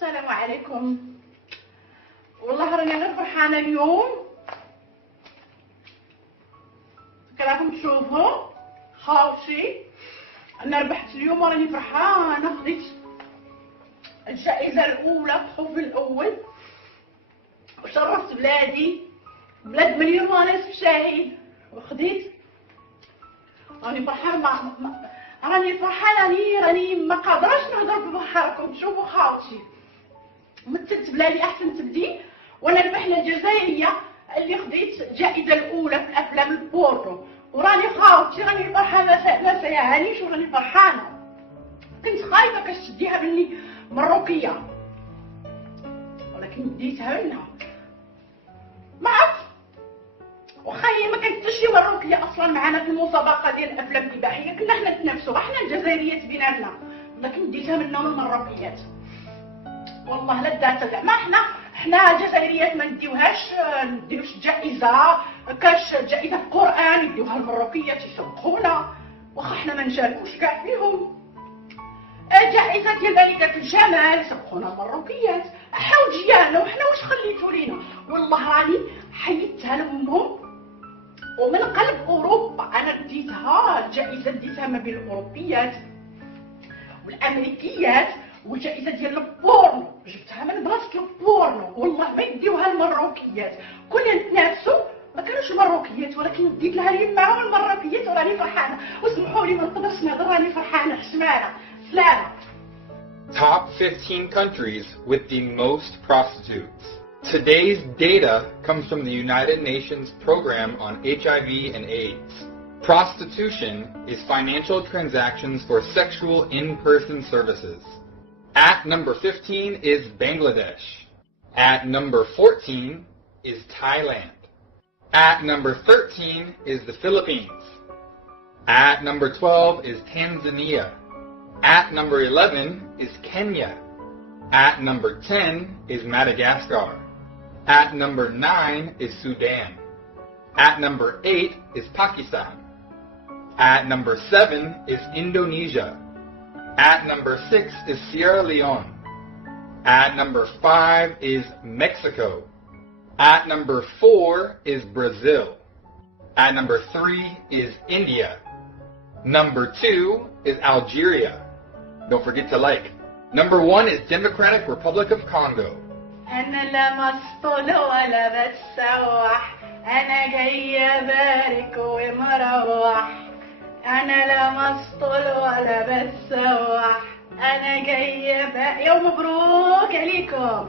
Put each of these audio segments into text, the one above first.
السلام عليكم. والله راني غير فرحانه اليوم. كراكم تشوفوا خاوتي انا ربحت اليوم وراني فرحانه. خديت الجائزه الاولى، الطوفل الاول، وشرفت بلادي، بلاد مليون ونصف شهيد، وخديت. راني فرحانه راني ما قادراش نهضر ببحركم. تشوفوا خاوتي مثلت بلادي احسن تبديل، وانا الرحله الجزائريه اللي خديت الجائزه الاولى في الافلام البورنو. وراني خاوتي راني فرحانه ما سيهانيش، وراني فرحانه. كنت خايفه كاش تديها مني مروكيه، ولكن ديتها منها. ما عرفت واخا هي ما كانت شي مروكيه اصلا معنا في المسابقه ديال الافلام الاباحيه، كنا حنا نتنافسوا حنا الجزائريات بيناتنا، ولكن ديتها منهم المروكيات. والله لا داتها زعما حنا الجزائريات ما نديروش جائزه كاش جائزه في القران يديوها المروكيات يسبقونا، واخا حنا ما نشاركوش كاع فيهم. جائزه ديال ملكه الجمال يسبقونا المروكيات. حوجيانا وحنا واش خليتو لينا؟ والله راني حيدتها لامهم ومن قلب اوروبا. انا ديتها الجائزه ديتها ما بين الاوروبيات والامريكيات، والجائزه ديال البورنو جبتها من بلاصه البورنو. والله ما يديوها المروكيات، كنا نتنافسوا ما كانوش المروكيات، ولكن ديت لها لي معاهم المروكيات وراني فرحانه. واسمحوا لي ما نقدرش نهضر، راني فرحانه. حشمانه سلامه. Top 15 countries with the most prostitutes. Today's data comes from the United Nations Program on HIV and AIDS. Prostitution is financial transactions for sexual in-person services. At number 15 is Bangladesh. At number 14 is Thailand. At number 13 is the Philippines. At number 12 is Tanzania. At number 11 is Kenya. At number 10 is Madagascar. At number 9 is Sudan. At number 8 is Pakistan. At number 7 is Indonesia. At number 6 is Sierra Leone. At number 5 is Mexico. At number 4 is Brazil. At number 3 is India. Number 2 is Algeria. Don't forget to like. Number 1 is Democratic Republic of Congo. انا لا مسطول ولا بتسوح، انا جايه بارك ومروح. انا لا مسطول ولا بتسوح، انا جايه يا مبروك عليكم.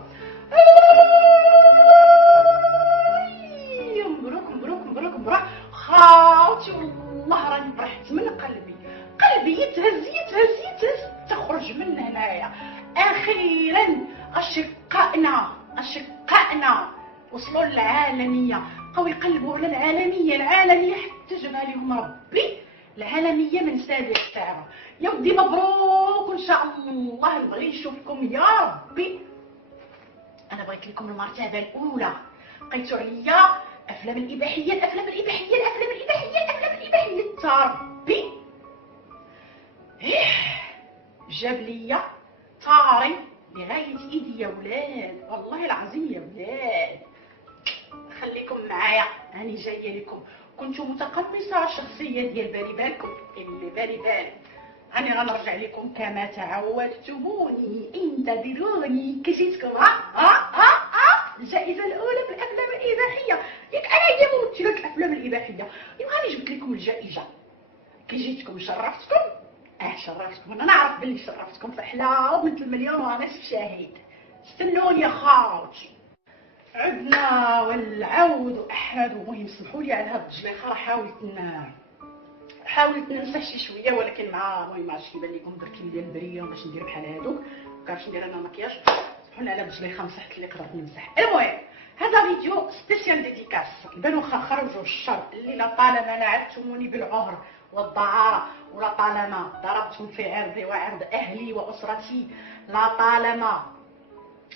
مبروك مبروك مبروك مبروك خاوتي. والله راني فرحت من قلبي، قلبي يتهز يتهز يتهز تخرج من هنايا. اخيرا اشقائنا وصلوا للعالميه، بقاو يقلبوا على العالميه حتى جابها لهم ربي العالميه من سابع ساعه. يا ودي مبروك، وان شاء الله نبغي نشوفكم يا ربي. انا بغيت لكم المرتبه الاولى، بقيتوا عليا افلام الاباحيه الافلام الاباحيه الافلام الاباحيه الافلام الاباحيه ربي جاب ليا طاري لغايه ايدي يا ولاد، والله العظيم يا ولاد. خليكم معايا، راني جايه لكم. كنتو متقمصه الشخصيه ديال بالي بالكم اللي بالي بالي، راني غنرجع لكم كما تعودتموني. انتظروني كجيتكم. الجائزه الاولى في الافلام الاباحيه. ياك انا هي ممثله الافلام الاباحيه، راني جبت لكم الجائزه. كي جيتكم شرفتكم، شرفتكم. انا نعرف باللي شرفتكم في حلاوه مثل مليون ونصف شاهد. استنوني يا خاوتي، عدنا والعود احد. ومهم سمحوا لي على هاد الجليخه، راه حاولت ننسى شي شويه، ولكن المهم عرفتش كيبان لكم درت لي البريه باش ندير بحال هادوك، مكرهتش ندير انا المكياج. سمحوا لي على هاد الجليخه، مسحت اللي قدرت نمسح. المهم هذا فيديو سبيسيال ديديكاس يبانوا خرجوا الشر اللي لطالما نعتموني بالعهر والدعارة، ولطالما ضربتم في عرضي وعرض اهلي واسرتي، لطالما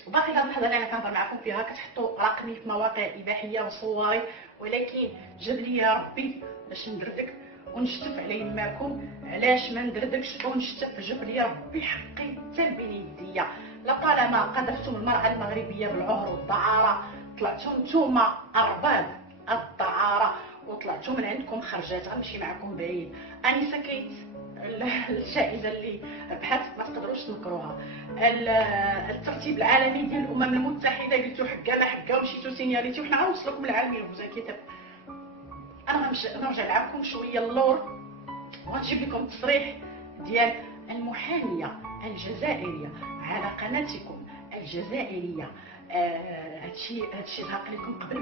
باقي هاد اللحظه اللي انا كنهضر معكم فيها كتحطوا رقمي في مواقع اباحيه وصوري، ولكن جاب لي يا ربي باش ندردك ونشتف على يماكم. علاش ما ندردكش ونشتف؟ جاب لي ربي حقي حتى بين يديا. لطالما قذفتم المرأة المغربية بالعهر والدعارة، طلعتم نتوما أرباب الدعارة وطلعتوا من عندكم خرجات. غنمشي معكم بعيد. اني سكيت الجائزه اللي بحثت ما تقدروش تنكروها. الترتيب العالمي ديال الامم المتحده قلتوا حكا ما حكا ومشيتوا سينياليتي وحنا غنوصلكم للعالميه الفوزان كتاب. انا غنرجع نلعبكم شويه اللور وغنجيب لكم التصريح ديال المحاميه الجزائريه على قناتكم الجزائريه. هادشي ظهر لكم قبل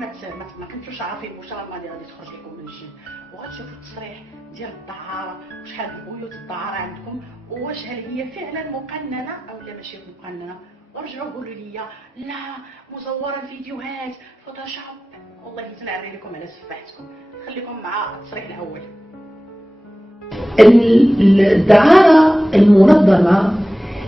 ما كنتوش عارفين واش راه الماضي غادي تخرج لكم من الجن، وغتشوفوا التصريح ديال الدعاره وشحال البيوت الدعاره عندكم، واش هل هي فعلا مقننه او لا ماشي مقننه. ورجعوا قولوا لي لا مزوره الفيديوهات فوتوشوب. والله تنعري لكم على سفاحتكم. خليكم مع التصريح الاول. الدعاره المنظمه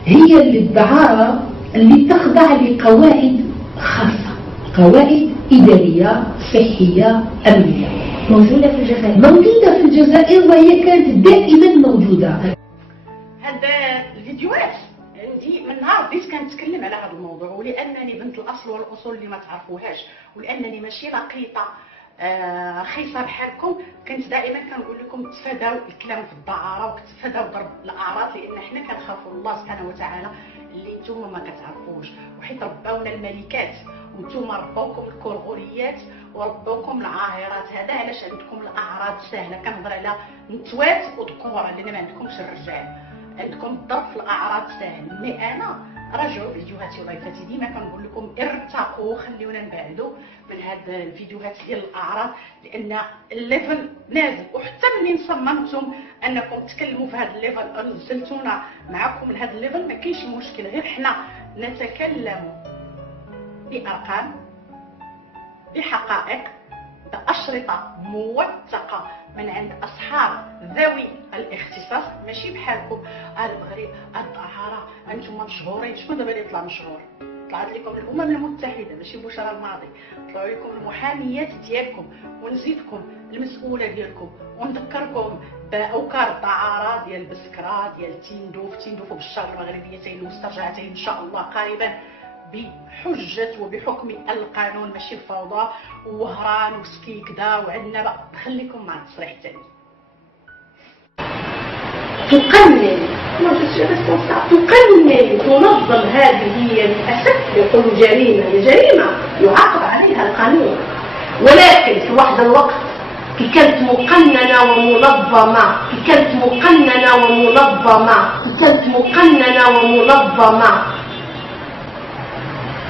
هي الدعاره اللي تخضع لقواعد خاصة، قواعد إدارية صحية أمنية موجودة في الجزائر وهي كانت دائما موجودة. هاد الفيديوهات عندي من نهار بديت كنتكلم على هذا الموضوع، ولأنني بنت الأصل والأصول اللي ما تعرفوهاش، ولأنني ماشي لقيطة خيصة بحالكم. كنت دائما كنقول لكم تفاداو الكلام في الدعارة وتفاداو ضرب الأعراض، لأن حنا كنخافوا الله سبحانه وتعالى اللي نتوما ما كتعرفوش، وحيت رباونا الملكات ونتوما رباوكم الكرغوريات ورباوكم العاهرات. هذا علاش عندكم الاعراض سهله. كنهضر على نتوات وذكوره لان ما عندكمش الرجال، عندكم الضرب في الاعراض سهل. مي انا راجعوا فيديوهاتي ولايفاتي ديما كنقول لكم ارتقوا، خليونا نبعدوا من هاد الفيديوهات ديال الاعراض، لان الليفل نازل. وحتى ملي صممتم انكم تكلموا في هذا الليفل نزلتونا معكم لهذا الليفل ما كاينش مشكل، غير حنا نتكلم بارقام بحقائق باشرطه موثقه من عند اصحاب ذوي الاختصاص، ماشي بحالكم المغرب الدعاره انتم مشهورين. شكون دابا اللي طلع مشهور؟ طلعت لكم الامم المتحده ماشي بشرى الماضي، طلعوا لكم المحاميات ديالكم، ونزيدكم المسؤوله ديالكم ونذكركم باوكار الدعاره ديال بسكره ديال تيندوف وبالشر المغربيتين المسترجعتين ان شاء الله قريبا بحجه وبحكم القانون، ماشي الفوضى ووهران وسكي كدا وعندنا. خليكم مع التصريح الثاني. تنظم هذه للاسف يقولوا جريمه، جريمه يعاقب عليها القانون، ولكن في واحد الوقت كي كانت مقننه ومنظمه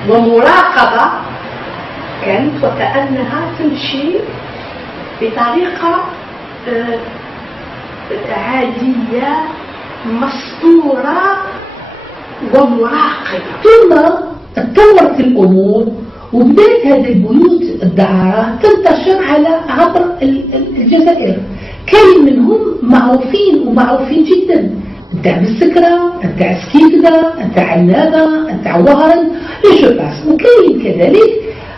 ومراقبه، كانت وكأنها تمشي بطريقه عاديه مسطوره ومراقبه. ثم تطورت الأمور وبدأت هذه البيوت الدعارة تنتشر على عبر الجزائر. كاين منهم معروفين جدا، نتاع بالسكرة، نتاع سكيكدا، نتاع عنابة، نتاع وهران لشوفاس. وكاين كذلك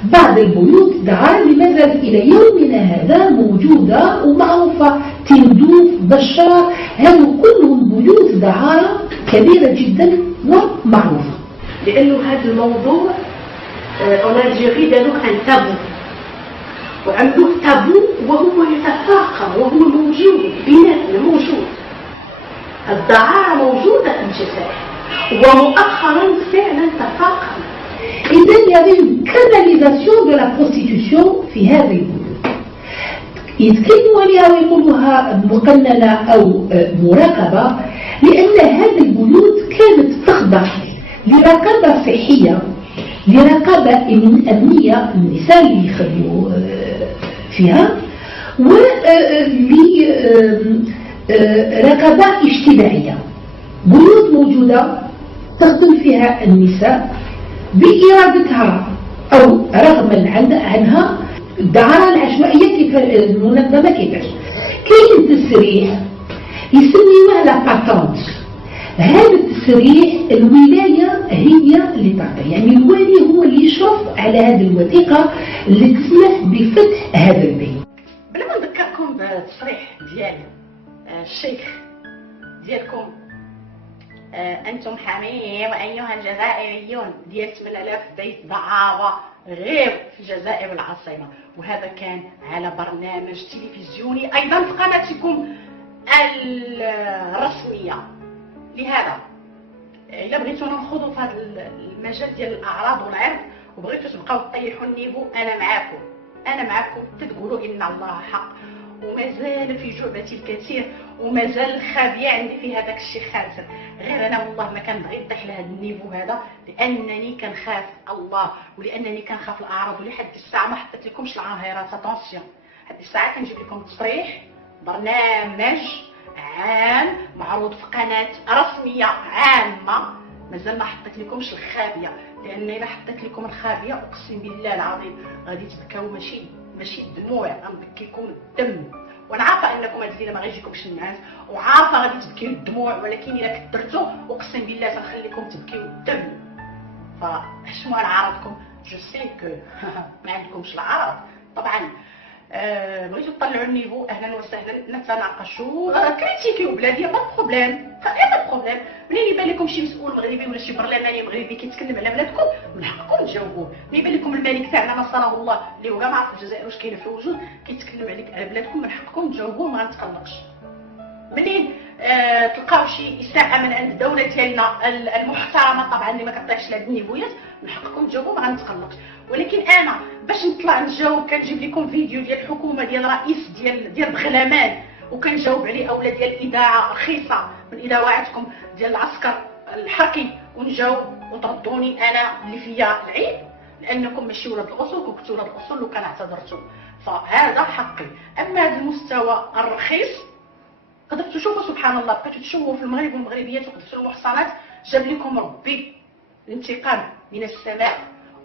بعض البيوت الدعارة اللي ما زالت إلى يومنا هذا موجودة ومعروفة، تندوف، بشار، هذو كلهم بيوت دعارة كبيرة جدا ومعروفة. لأنه هذا الموضوع أولادجيري داروه ان تابو، وعملوه تابو وهو يتفاقم وهو موجود بيناتنا، موجود. الدعارة موجودة في الجزائر ومؤخرا فعلا تفاقم. إذا il y avait une canalisation de la prostitution في هذه البيوت. يتكلموا عليها ويقولوها مقننة أو مراقبة، لأن هذه البيوت كانت تخضع لرقابة صحية، لرقابة أمنية النساء اللي يخلوا فيها، ولرقابة اجتماعية. بيوت موجودة تخدم فيها النساء بإرادتها أو رغما عنها. الدعارة العشوائية كيف المنظمة كيفاش كاين تسريح يسميوه لا باتونت. هذا التسريح الولاية هي اللي تعطي، يعني الوالي هو اللي يشرف على هذه الوثيقة اللي تسمح بفتح هذا البيت. بلا ما نذكركم بالتصريح ديالي الشيخ ديالكم انتم حميم وايها الجزائريون ديال 8000 بيت دعاوى غير في الجزائر العاصمه. وهذا كان على برنامج تلفزيوني ايضا في قناتكم الرسميه. لهذا الا بغيتونا نخوضوا في هذا المجال ديال الاعراض والعرض وبغيتوا تبقاو تطيحوا النيفو، انا معكم تتقولوا ان الله حق. ومازال في جعبتي الكثير ومازال الخابيه عندي في هذاك الشيء خاسر، غير انا والله ما كنبغي نطيح لهذا النيفو هذا، لانني كنخاف الله ولانني كنخاف الاعراض. ولحد الساعه ما حطيت لكمش العاهرات، اتونسيون، حد الساعه كنجيب لكم تصريح برنامج عام معروض في قناه رسميه عامه. مازال ما حطيت لكمش الخابيه، لان الا حطيت لكم الخابيه اقسم بالله العظيم غادي تبكاو ماشي الدموع، غنبكيكم الدم. وانا عارفه انكم هاد الليله ما غيجيكمش النعاس وعارفه غادي تبكيو الدموع، ولكن الا كثرتو اقسم بالله تنخليكم تبكيو الدم. فحشموا على عرضكم، جو سي كو ما عندكمش العرض طبعا. بغيتو تطلعوا النيفو اهلا وسهلا، نتناقشوا، كريتيكيو بلادي، با بروبليم، با بروبليم. منين يبان لكم شي مسؤول مغربي ولا شي برلماني مغربي كيتكلم على بلادكم من حقكم تجاوبوه. منين يبان لكم الملك تاعنا نصره الله اللي هو كاع ما عرف الجزائر واش كاينه في الوجود كيتكلم على بلادكم، من حقكم تجاوبوه، ما غنتقلقش. منين تلقاو شي اساءه من عند الدوله ديالنا المحترمه طبعا اللي ما كطيحش لهاد النيفويات، من حقكم تجاوبوا، ما غنتقلقش. ولكن انا باش نطلع نجاوب كنجيب لكم فيديو ديال الحكومه ديال رئيس ديال بغلامان وكنجاوب عليه، اولا ديال الاذاعه رخيصه من اذاعاتكم ديال العسكر الحركي، ونجاوب وتردوني انا اللي فيا العيب، لانكم ماشي ولاد الاصول، كنتو ولاد الاصول لو كان اعتذرتوا، فهذا حقي. اما هذا المستوى الرخيص قدرتوا تشوفوا سبحان الله، بقيتوا تشوفوا في المغرب والمغربيات وقدرتوا المحصنات، جاب لكم ربي الانتقام من السماء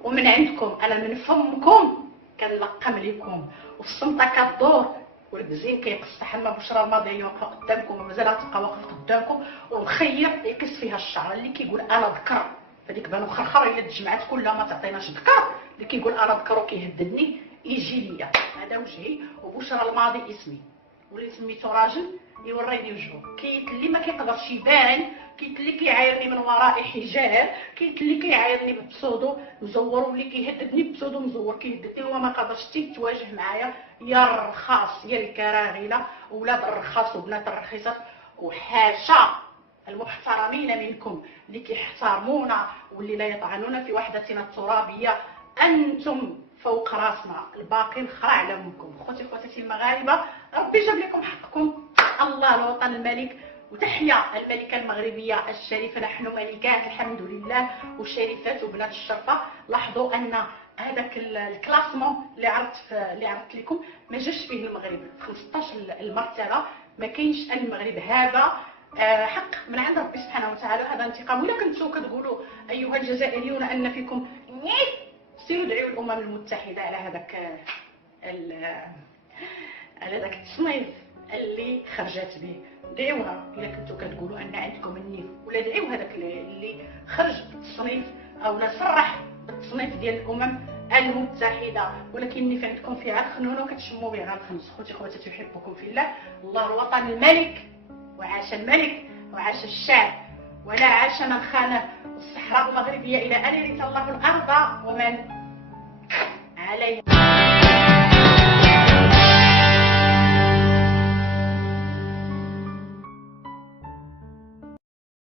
ومن عندكم. انا من فمكم كنلقم لكم وفي الصمته كدور، والبزين كيقص حما بشرى الماضي واقفه قدامكم ومازال غتبقى واقفه قدامكم، والمخير يقص فيها الشعر اللي كيقول انا ذكر، فديك بانو خرخره الا تجمعات كلها ما تعطيناش ذكر، اللي كيقول انا ذكر وكيهددني يجي ليا. هذا وجهي وبشرى الماضي اسمي، واللي سميتو راجل يوريني وجهه، كاين اللي ما كيقدرش يبان، كاين اللي كيعايرني من وراء حجاب، كاين اللي كيعايرني ببسودو مزور، واللي كيهددني ببسودو مزور كيهددني وما قدرش تواجه معايا. يا الرخاص يا الكراغيله، ولاد الرخاص وبنات الرخيصات، وحاشا المحترمين منكم اللي كيحترمونا واللي لا يطعنون في وحدتنا الترابيه، انتم فوق راسنا، الباقين خرع على امكم. خوتاتي المغاربه، ربي جاب لكم حقكم، الله الوطن الملك، وتحيا الملكه المغربيه الشريفه. نحن ملكات الحمد لله وشريفات وبنات الشرفه. لاحظوا ان هذاك الكلاسمون اللي عرضت لكم ما جاش فيه المغرب في 15 المرتبه، ما كاينش المغرب. هذا حق من عند ربي سبحانه وتعالى، هذا انتقام. ولا كنتو كتقولوا ايها الجزائريون ان فيكم سيروا دعيوا الامم المتحده على هذاك التصنيف اللي خرجت به، دعيوها الا كنتو كتقولوا ان عندكم النيف، ولا دعيو هذاك اللي خرج بالتصنيف او لا صرح بالتصنيف ديال الامم المتحده. ولكن النيف عندكم فيها الخنون وكتشموا بها الخنس. خواتاتي يحبكم في الله. الله الوطن الملك، وعاش الملك وعاش الشعب، ولا عاش من خانه. الصحراء المغربيه الى ان يرث الله الارض ومن عليها.